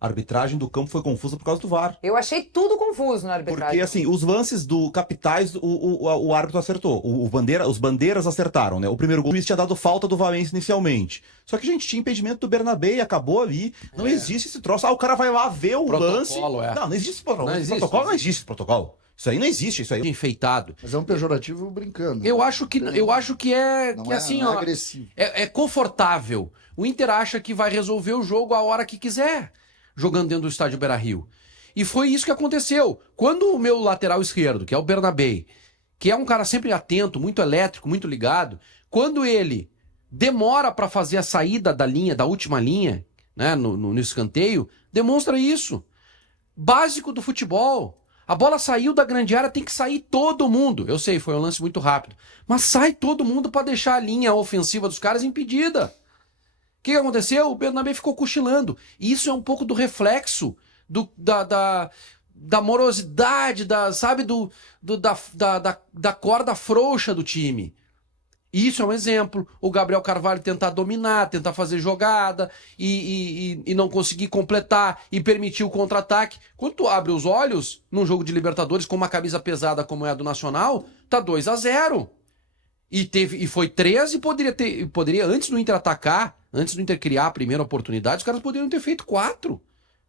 A arbitragem do campo foi confusa por causa do VAR. Eu achei tudo confuso na arbitragem. Porque, assim, os lances do capitais, o árbitro acertou. Os bandeiras acertaram, né? O primeiro gol tinha dado falta do Valência inicialmente. Só que, gente, tinha impedimento do Bernabé e acabou ali. Não existe esse troço. O cara vai lá ver o lance. Não existe esse protocolo. Não existe esse protocolo. Isso aí não existe, isso aí. Enfeitado. Mas é um pejorativo brincando. Eu acho que é Não que é, assim, não é ó, agressivo. é confortável. O Inter acha que vai resolver o jogo a hora que quiser, jogando dentro do estádio Beira-Rio. E foi isso que aconteceu. Quando o meu lateral esquerdo, que é o Bernabé, que é um cara sempre atento, muito elétrico, muito ligado, quando ele demora para fazer a saída da linha, da última linha, né, no escanteio, demonstra isso. Básico do futebol. A bola saiu da grande área, tem que sair todo mundo. Eu sei, foi um lance muito rápido. Mas sai todo mundo para deixar a linha ofensiva dos caras impedida. O que aconteceu? O Bernabé ficou cochilando. E isso é um pouco do reflexo da morosidade, sabe, da corda frouxa do time. Isso é um exemplo. O Gabriel Carvalho tentar dominar, tentar fazer jogada e não conseguir completar e permitir o contra-ataque. Quando tu abre os olhos num jogo de Libertadores com uma camisa pesada como é a do Nacional, tá 2-0. E foi 3 e poderia, antes do Inter atacar, antes do Inter criar a primeira oportunidade, os caras poderiam ter feito 4.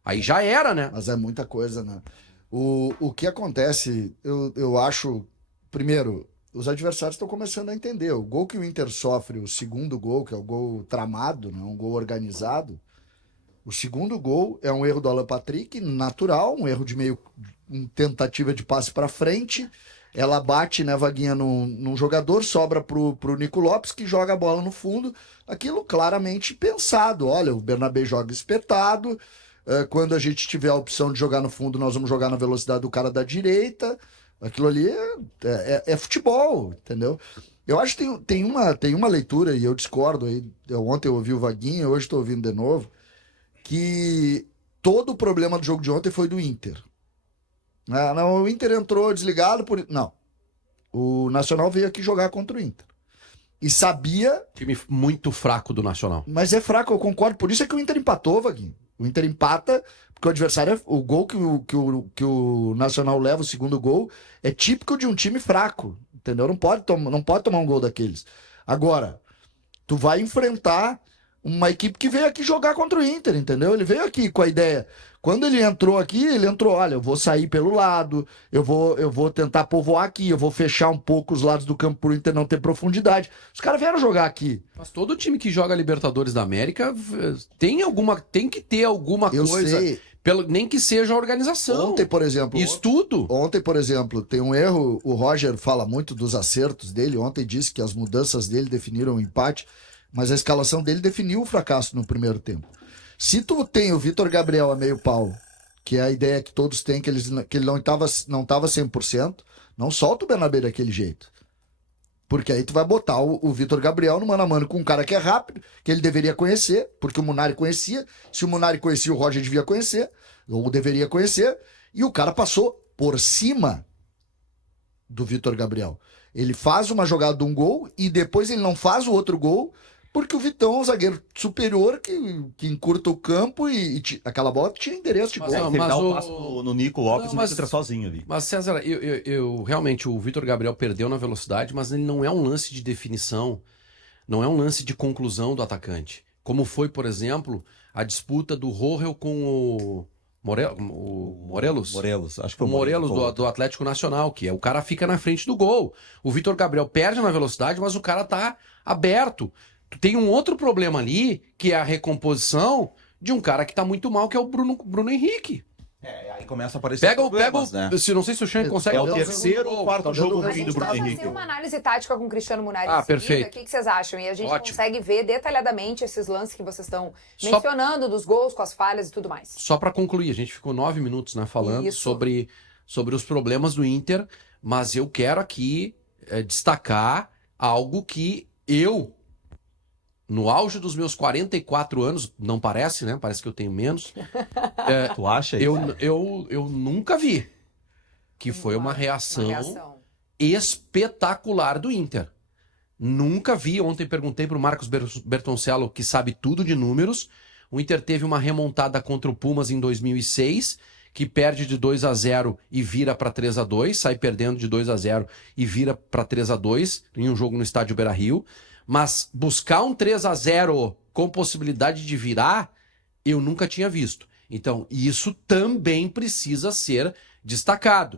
Aí já era, né? Mas é muita coisa, né? O que acontece, eu acho, primeiro, os adversários estão começando a entender. O gol que o Inter sofre, o segundo gol, que é o gol tramado, né? Um gol organizado, o segundo gol é um erro do Alan Patrick, natural, um erro de tentativa de passe para frente. Ela bate, né, Vaguinha, num jogador, sobra pro Nico Lopes, que joga a bola no fundo. Aquilo claramente pensado. Olha, o Bernabé joga espetado. Quando a gente tiver a opção de jogar no fundo, nós vamos jogar na velocidade do cara da direita. Aquilo ali é futebol, entendeu? Eu acho que tem uma leitura, e eu discordo, ontem eu ouvi o Vaguinha, hoje estou ouvindo de novo, que todo o problema do jogo de ontem foi do Inter. Não, o Inter entrou desligado por... Não. O Nacional veio aqui jogar contra o Inter. E sabia... Time muito fraco do Nacional. Mas é fraco, eu concordo. Por isso é que o Inter empatou, Vaguinho. O Inter empata, porque o adversário... O gol que o Nacional leva, o segundo gol, é típico de um time fraco. Entendeu? Não pode tomar um gol daqueles. Agora, tu vai enfrentar uma equipe que veio aqui jogar contra o Inter, entendeu? Ele veio aqui com a ideia... Quando ele entrou aqui, olha, eu vou sair pelo lado, eu vou tentar povoar aqui, eu vou fechar um pouco os lados do campo pro Inter não ter profundidade. Os caras vieram jogar aqui. Mas todo time que joga Libertadores da América tem que ter alguma coisa, sei. Nem que seja a organização. Ontem, por exemplo... Estudo. Ontem, por exemplo, tem um erro, o Roger fala muito dos acertos dele, ontem disse que as mudanças dele definiram o empate, mas a escalação dele definiu o fracasso no primeiro tempo. Se tu tem o Vitor Gabriel a meio pau, que é a ideia que todos têm, que ele não estava 100%, não solta o Bernabé daquele jeito. Porque aí tu vai botar o Vitor Gabriel no mano a mano com um cara que é rápido, que ele deveria conhecer, porque o Munari conhecia. Se o Munari conhecia, o Roger devia conhecer, ou deveria conhecer, e o cara passou por cima do Vitor Gabriel. Ele faz uma jogada de um gol e depois ele não faz o outro gol, porque o Vitão é um zagueiro superior que encurta o campo e aquela bola tinha endereço de gol. Ele dá um passo no Nico Lopes, mas entra sozinho ali. Mas, César, eu realmente, o Vitor Gabriel perdeu na velocidade, mas ele não é um lance de definição, não é um lance de conclusão do atacante. Como foi, por exemplo, a disputa do Rohel com o Morelos? Morelos, acho que foi o Morelos do Atlético Nacional, que é o cara fica na frente do gol. O Vitor Gabriel perde na velocidade, mas o cara tá aberto. Tem um outro problema ali, que é a recomposição de um cara que tá muito mal, que é o Bruno Henrique. Aí começa a aparecer problemas, né? Não sei se o Xan consegue... É o terceiro ou quarto jogo ruim do Bruno Henrique. Fazer uma análise tática com o Cristiano Munari em seguida. Perfeito. O que vocês acham? E a gente Ótimo. consegue ver detalhadamente esses lances que vocês estão mencionando, dos gols, com as falhas e tudo mais. Só para concluir, a gente ficou 9 minutos, né, falando sobre os problemas do Inter, mas eu quero aqui destacar algo que no auge dos meus 44 anos, não parece, né? Parece que eu tenho menos. Tu acha isso? Eu nunca vi. Que foi uma reação espetacular do Inter. Nunca vi. Ontem perguntei pro Marcos Bertoncello, que sabe tudo de números. O Inter teve uma remontada contra o Pumas em 2006, que perde de 2-0 e vira para 3-2, sai perdendo de 2-0 e vira para 3-2 em um jogo no estádio Beira-Rio. Mas buscar um 3-0 com possibilidade de virar, eu nunca tinha visto. Então, isso também precisa ser destacado.